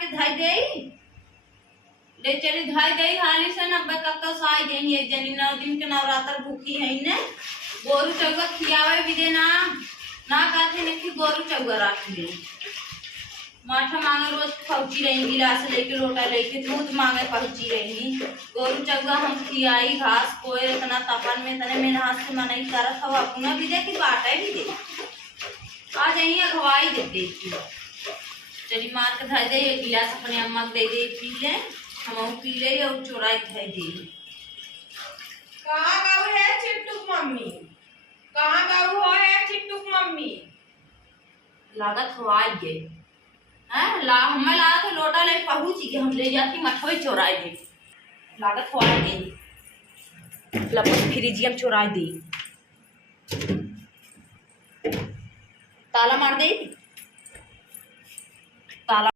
के धाई दे ले चली धाई दे हाली से न कब तो साई देनी एक जनी 9 दिन के नवरात्र भूखी है ने गोरू चौगा खियावे भी देना ना कहते ने कि गोरू चौगा रख दे माठा मांगे रोज पहुंची रही गिलास लेके लोटा लेके दूध मांगे पहुंची रही गोरू चौगा हम खियाई घास कोई इतना तपन में तने मेरे हाथ से मनाई करत हवा अपना भी दे कि बाटा भी दे आज यही अगवाई देते थी चली मार के धाई दे एक गिलास अपने अम्मा को दे पी ले हम पी ले और चोराई धाई दे कहाँ गाऊ है चिट्टुक मम्मी कहाँ गाऊ हो है चिट्टुक मम्मी लागत हो आज गए हैं ला हमें ला तो लोटा ले पहुंची कि हम ले जाती मठवे चोराई दे लागत हो आज गई लपट फ्रिजियम चोराई दे ताला मार दे ताला